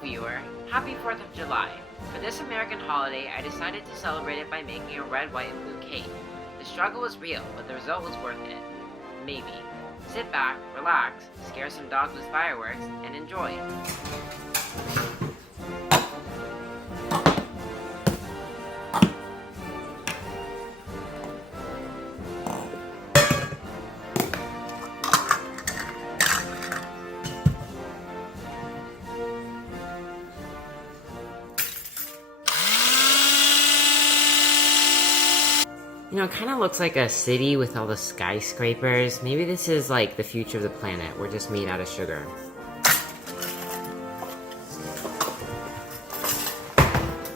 viewer, happy 4th of July. For this American holiday, I decided to celebrate it by making a red, white, and blue cake. The struggle was real, but the result was worth it. Maybe. Sit back, relax, scare some dogs with fireworks, and enjoy. You know, it kind of looks like a city with all the skyscrapers. Maybe this is like the future of the planet. We're just made out of sugar.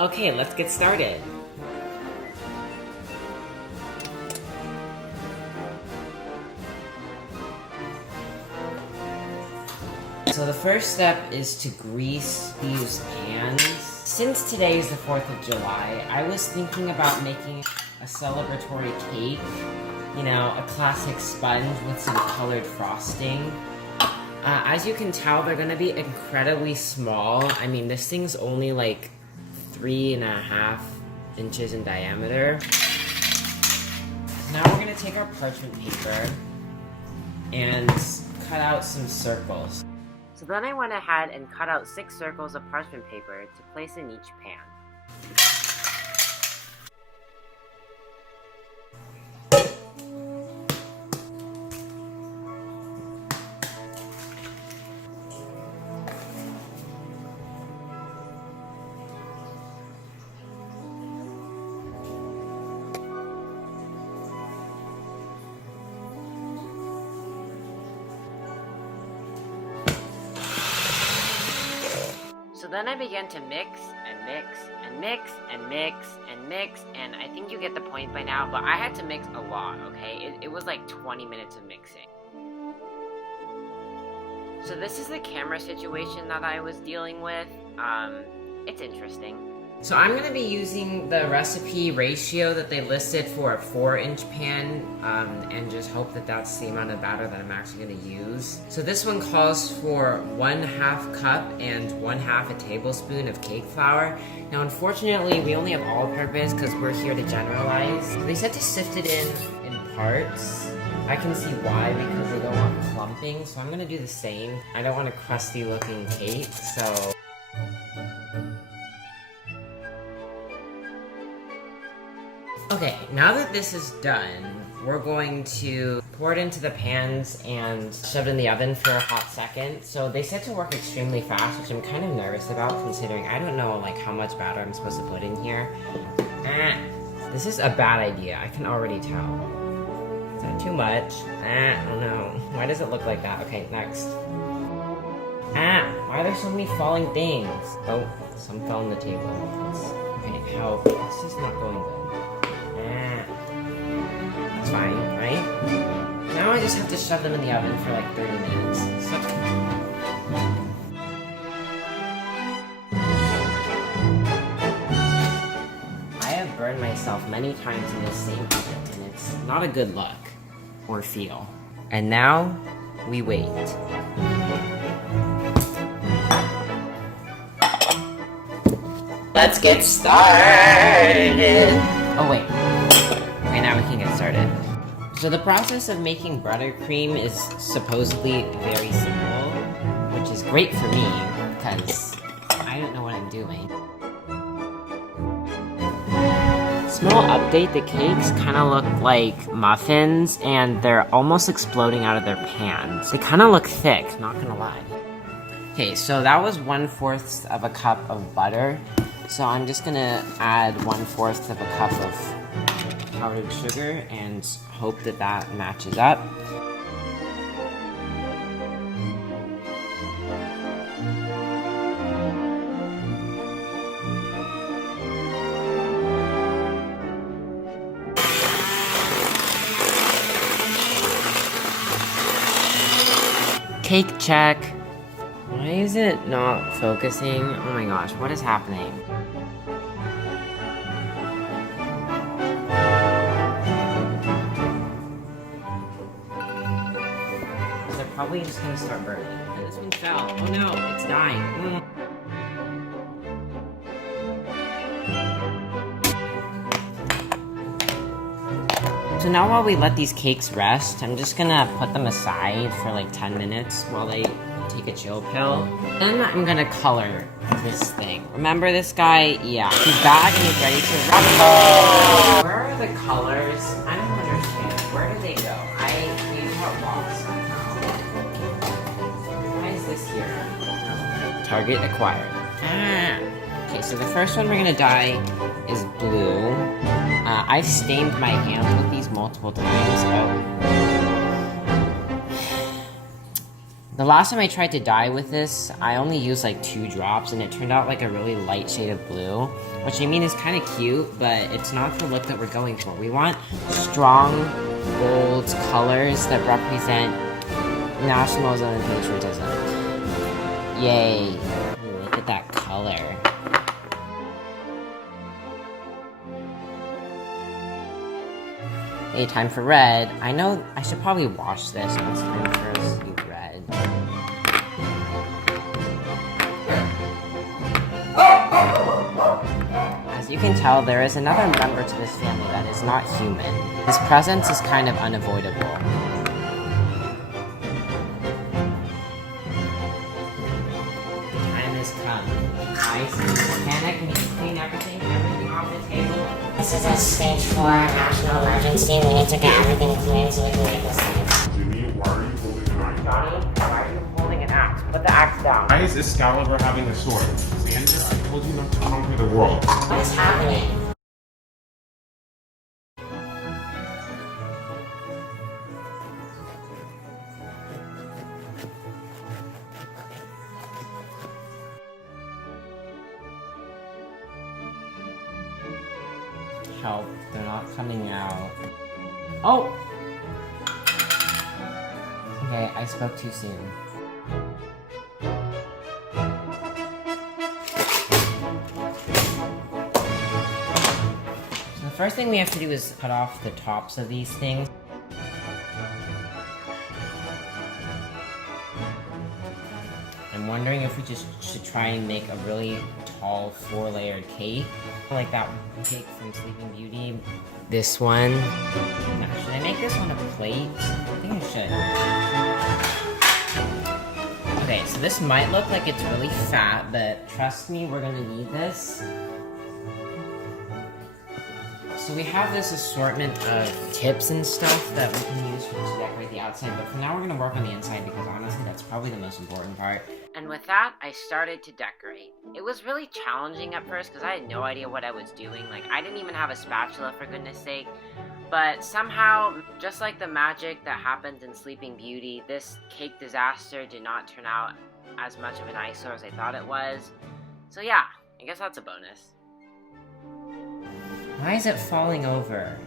Okay, let's get started. So the first step is to grease these pans. Since today is the 4th of July, I was thinking about making a celebratory cake. You know, a classic sponge with some colored frosting. As you can tell, they're gonna be incredibly small. I mean, this thing's only like 3.5 inches in diameter. Now we're gonna take our parchment paper and cut out some circles. So then I went ahead and cut out 6 circles of parchment paper to place in each pan. So then I began to mix and mix and mix and mix and mix, and I think you get the point by now, but I had to mix a lot, okay? It was like 20 minutes of mixing. So this is the camera situation that I was dealing with. It's interesting. So I'm going to be using the recipe ratio that they listed for a 4-inch pan, and just hope that that's the amount of batter that I'm actually going to use. So this one calls for 1/2 cup and 1/2 a tablespoon of cake flour. Now unfortunately we only have all-purpose because we're here to generalize. So they said to sift it in parts. I can see why, because they don't want clumping, so I'm going to do the same. I don't want a crusty looking cake, so... Okay, now that this is done, we're going to pour it into the pans and shove it in the oven for a hot second. So they said to work extremely fast, which I'm kind of nervous about considering I don't know like how much batter I'm supposed to put in here. This is a bad idea, I can already tell. Is that too much? I don't know. Why does it look like that? Okay, next. Why are there so many falling things? Oh, some fell on the table. Okay, help. This is not going good. That's fine, right? Now I just have to shove them in the oven for like 30 minutes. So... I have burned myself many times in this same oven, and it's not a good look or feel. And now, we wait. Let's get started! Oh wait. Okay, now we can get started. So the process of making buttercream is supposedly very simple, which is great for me, because I don't know what I'm doing. Small update, the cakes kind of look like muffins, and they're almost exploding out of their pans. They kind of look thick, not gonna lie. Okay, so that was 1/4 of a cup of butter. So I'm just gonna add 1/4 of a cup of powdered sugar and hope that that matches up. Cake check. Why is it not focusing? Oh my gosh, what is happening? They're probably just gonna start burning. And this one fell. Oh no, it's dying. So now while we let these cakes rest, I'm just gonna put them aside for like 10 minutes while they take a chill pill. Then I'm gonna color this thing. Remember this guy? Yeah, he's back and he's ready to rumble! Where are the colors? I don't understand. Where do they go? I got lost. Why is this here? Target acquired. Okay, so the first one we're gonna dye is blue. I've stained my hands with these multiple times. The last time I tried to dye with this, I only used like 2 drops and it turned out like a really light shade of blue, which I mean is kind of cute, but it's not the look that we're going for. We want strong, bold colors that represent nationalism and patriotism. Yay. Ooh, look at that color. Okay, time for red. I know I should probably wash this, but it's time for us to do red. As you can tell, there is another member to this family that is not human. His presence is kind of unavoidable. The time has come. Ice, panic, and you clean everything off the table. This is a stage 4 national emergency. We need to get everything clean so we can make this thing. Jimmy, why are you holding a knife? Johnny, why are you holding an axe? Put the axe down. Why is Excalibur having a sword? Xander, I told you not to conquer the world. What is happening? Help, they're not coming out. Oh! Okay, I spoke too soon. So the first thing we have to do is cut off the tops of these things. I'm wondering if we just should try and make a really tall 4-layered cake. Like that cake from Sleeping Beauty. This one. Now, should I make this on a plate? I think I should. Okay, so this might look like it's really fat, but trust me, we're gonna need this. So we have this assortment of tips and stuff that we can use to decorate the outside, but for now we're gonna work on the inside because honestly that's probably the most important part. And with that, I started to decorate. It was really challenging at first because I had no idea what I was doing. Like, I didn't even have a spatula for goodness sake. But somehow, just like the magic that happened in Sleeping Beauty, this cake disaster did not turn out as much of an eyesore as I thought it was. So yeah, I guess that's a bonus. Why is it falling over?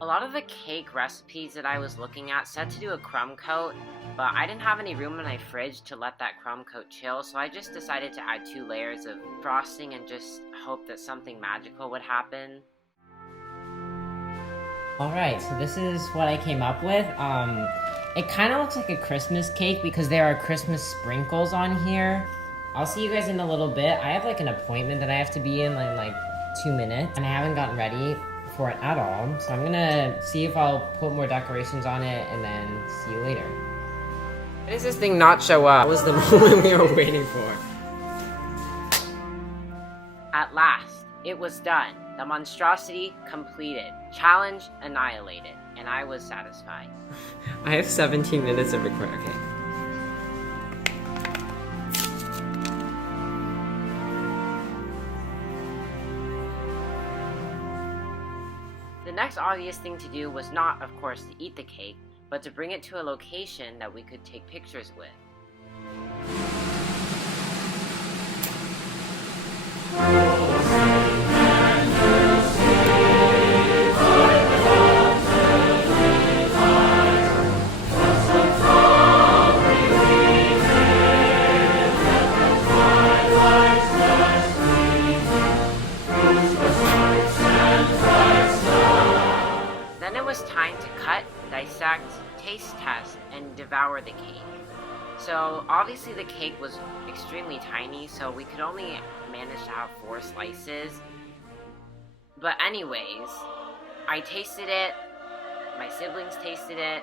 A lot of the cake recipes that I was looking at said to do a crumb coat, but I didn't have any room in my fridge to let that crumb coat chill, so I just decided to add 2 layers of frosting and just hope that something magical would happen. Alright, so this is what I came up with. It kind of looks like a Christmas cake because there are Christmas sprinkles on here. I'll see you guys in a little bit. I have like an appointment that I have to be in like 2 minutes, and I haven't gotten ready for it at all, so I'm gonna see if I'll put more decorations on it and then see you later. Why does this thing not show up? What was the moment we were waiting for? At last, it was done. The monstrosity completed. Challenge annihilated. And I was satisfied. I have 17 minutes of recording. Okay. The next obvious thing to do was not, of course, to eat the cake, but to bring it to a location that we could take pictures with. Time to cut, dissect, taste test, and devour the cake. So obviously the cake was extremely tiny, so we could only manage to have 4 slices. But anyways, I tasted it, my siblings tasted it,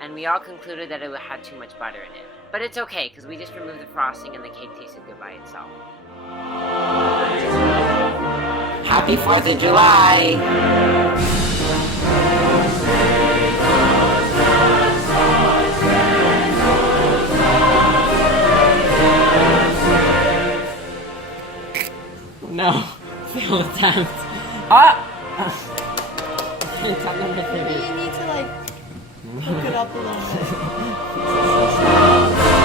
and we all concluded that it had too much butter in it. But it's okay, because we just removed the frosting and the cake tasted good by itself. Happy 4th of July! No, failed attempt. Ah! It's on number 30. You need to like hook it up a little bit.